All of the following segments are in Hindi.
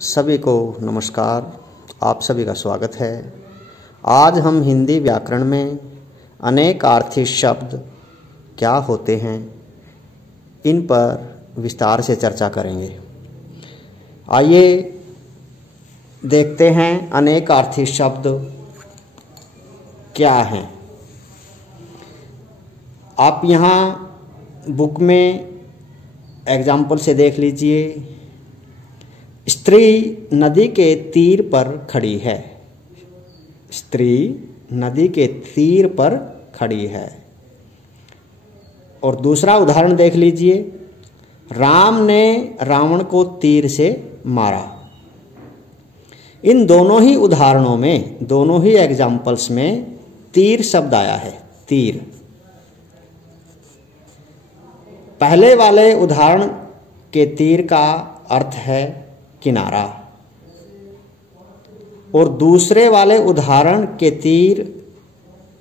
सभी को नमस्कार। आप सभी का स्वागत है। आज हम हिंदी व्याकरण में अनेकार्थी शब्द क्या होते हैं इन पर विस्तार से चर्चा करेंगे। आइए देखते हैं अनेकार्थी शब्द क्या हैं। आप यहाँ बुक में एग्जाम्पल से देख लीजिए। स्त्री नदी के तीर पर खड़ी है। स्त्री नदी के तीर पर खड़ी है। और दूसरा उदाहरण देख लीजिए। राम ने रावण को तीर से मारा। इन दोनों ही उदाहरणों में, दोनों ही एग्जाम्पल्स में तीर शब्द आया है। तीर। पहले वाले उदाहरण के तीर का अर्थ है किनारा और दूसरे वाले उदाहरण के तीर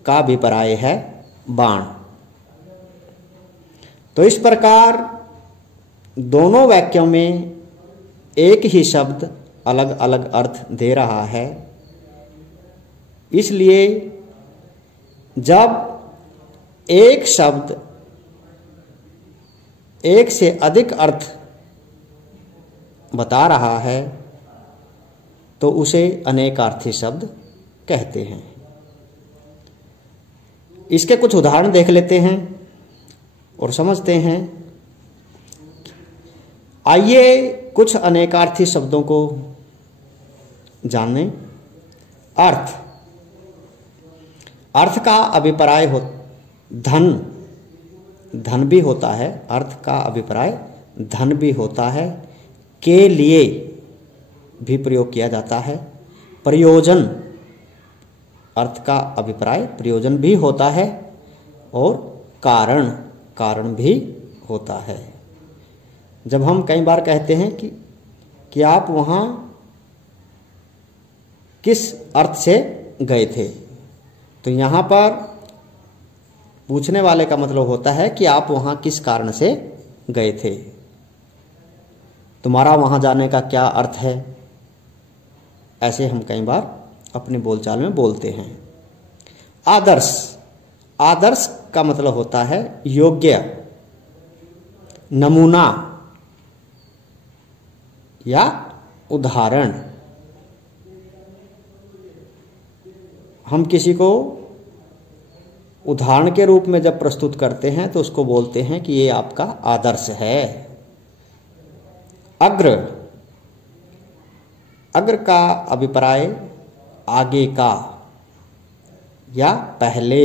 का अभिप्राय है बाण। तो इस प्रकार दोनों वाक्यों में एक ही शब्द अलग अलग अर्थ दे रहा है। इसलिए जब एक शब्द एक से अधिक अर्थ बता रहा है तो उसे अनेकार्थी शब्द कहते हैं। इसके कुछ उदाहरण देख लेते हैं और समझते हैं। आइए कुछ अनेकार्थी शब्दों को जानें। अर्थ। अर्थ का अभिप्राय हो धन। धन भी होता है। अर्थ का अभिप्राय धन भी होता है। के लिए भी प्रयोग किया जाता है। प्रयोजन। अर्थ का अभिप्राय प्रयोजन भी होता है और कारण। कारण भी होता है। जब हम कई बार कहते हैं कि आप वहाँ किस अर्थ से गए थे, तो यहाँ पर पूछने वाले का मतलब होता है कि आप वहाँ किस कारण से गए थे, तुम्हारा वहाँ जाने का क्या अर्थ है। ऐसे हम कई बार अपने बोलचाल में बोलते हैं। आदर्श। आदर्श का मतलब होता है योग्य, नमूना या उदाहरण। हम किसी को उदाहरण के रूप में जब प्रस्तुत करते हैं तो उसको बोलते हैं कि ये आपका आदर्श है। अग्र। अग्र का अभिप्राय आगे का या पहले,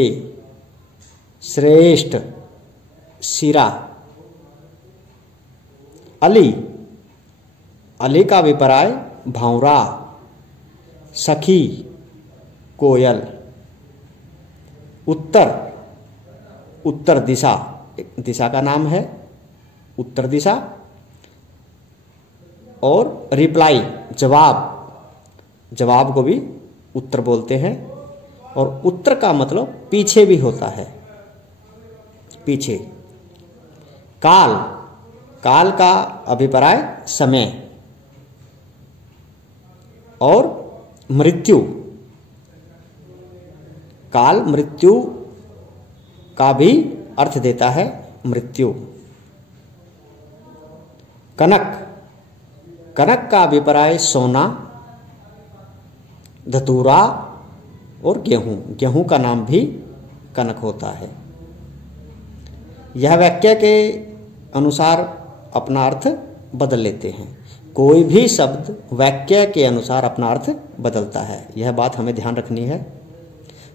श्रेष्ठ, सिरा। अली। अली का अभिप्राय भावरा, सखी, कोयल। उत्तर। उत्तर दिशा। दिशा का नाम है उत्तर दिशा। और रिप्लाई, जवाब। जवाब को भी उत्तर बोलते हैं। और उत्तर का मतलब पीछे भी होता है, पीछे। काल। काल का अभिप्राय समय। और मृत्यु। काल मृत्यु का भी अर्थ देता है, मृत्यु। कनक। कनक का अभिप्राय सोना, धतूरा और गेहूं। गेहूं का नाम भी कनक होता है। यह वाक्य के अनुसार अपना अर्थ बदल लेते हैं। कोई भी शब्द वाक्य के अनुसार अपना अर्थ बदलता है, यह बात हमें ध्यान रखनी है।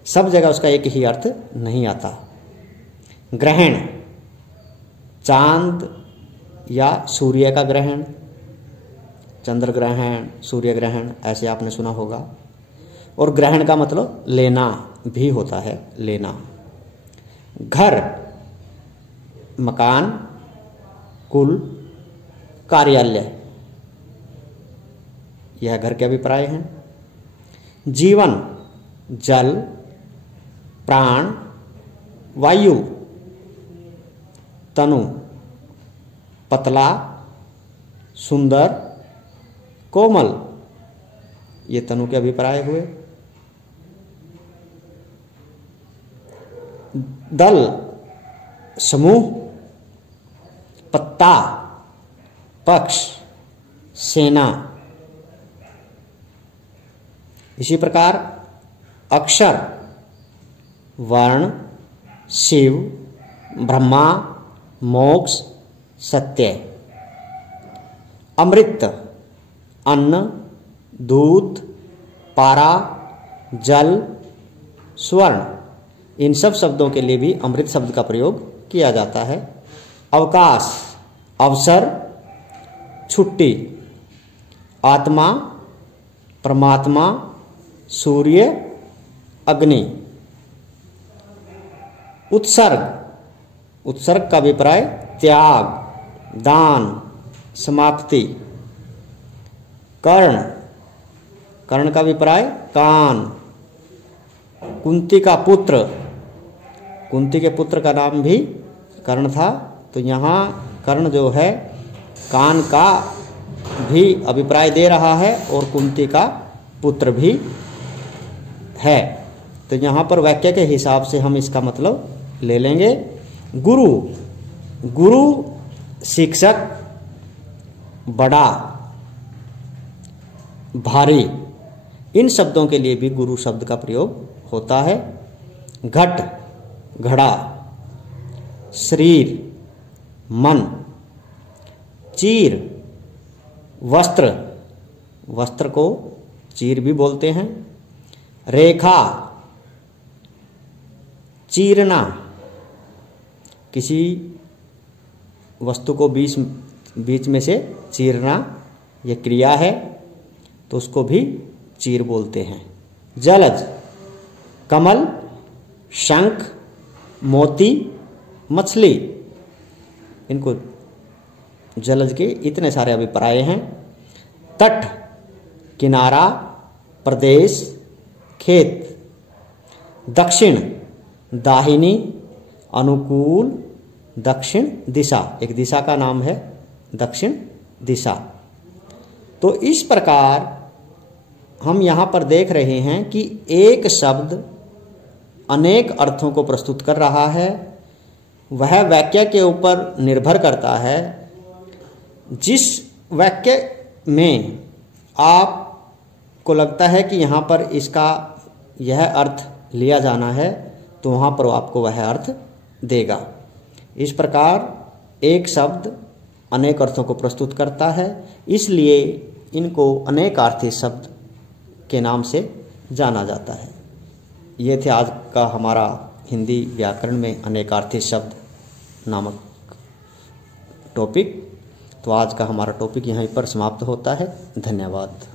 सब जगह उसका एक ही अर्थ नहीं आता। ग्रहण। चांद या सूर्य का ग्रहण, चंद्र ग्रहण, सूर्य ग्रहण, ऐसे आपने सुना होगा। और ग्रहण का मतलब लेना भी होता है, लेना। घर। मकान, कुल, कार्यालय, यह घर के अभिप्राय हैं। जीवन। जल, प्राण, वायु, तनु, पतला, सुंदर, कोमल, ये तनु के अभिप्राय हुए। दल, समूह, पत्ता, पक्ष, सेना। इसी प्रकार अक्षर, वर्ण, शिव, ब्रह्मा, मोक्ष, सत्य। अमृत, अन्न, दूध, पारा, जल, स्वर्ण। इन सब शब्दों के लिए भी अमृत शब्द का प्रयोग किया जाता है। अवकाश, अवसर, छुट्टी। आत्मा, परमात्मा, सूर्य, अग्नि। उत्सर्ग, उत्सर्ग का अभिप्राय त्याग, दान, समाप्ति। कर्ण, कर्ण का अभिप्राय कान। कुंती का पुत्र, कुंती के पुत्र का नाम भी कर्ण था, तो यहाँ कर्ण जो है कान का भी अभिप्राय दे रहा है और कुंती का पुत्र भी है। तो यहाँ पर वाक्य के हिसाब से हम इसका मतलब ले लेंगे। गुरु, गुरु शिक्षक, बड़ा, भारी। इन शब्दों के लिए भी गुरु शब्द का प्रयोग होता है। घट, घड़ा, शरीर, मन। चीर, वस्त्र, वस्त्र को चीर भी बोलते हैं। रेखा, चीरना, किसी वस्तु को बीच में से चीरना यह क्रिया है, तो उसको भी चीर बोलते हैं। जलज, कमल, शंख, मोती, मछली। इनको जलज के इतने सारे अभिप्राय हैं। तट, किनारा, प्रदेश, खेत। दक्षिण, दाहिनी, अनुकूल, दक्षिण दिशा। एक दिशा का नाम है दक्षिण दिशा। तो इस प्रकार हम यहाँ पर देख रहे हैं कि एक शब्द अनेक अर्थों को प्रस्तुत कर रहा है। वह वाक्य के ऊपर निर्भर करता है। जिस वाक्य में आपको लगता है कि यहाँ पर इसका यह अर्थ लिया जाना है, तो वहाँ पर आपको वह अर्थ देगा। इस प्रकार एक शब्द अनेक अर्थों को प्रस्तुत करता है, इसलिए इनको अनेकार्थी शब्द के नाम से जाना जाता है। ये थे आज का हमारा हिंदी व्याकरण में अनेकार्थी शब्द नामक टॉपिक। तो आज का हमारा टॉपिक यहीं पर समाप्त होता है। धन्यवाद।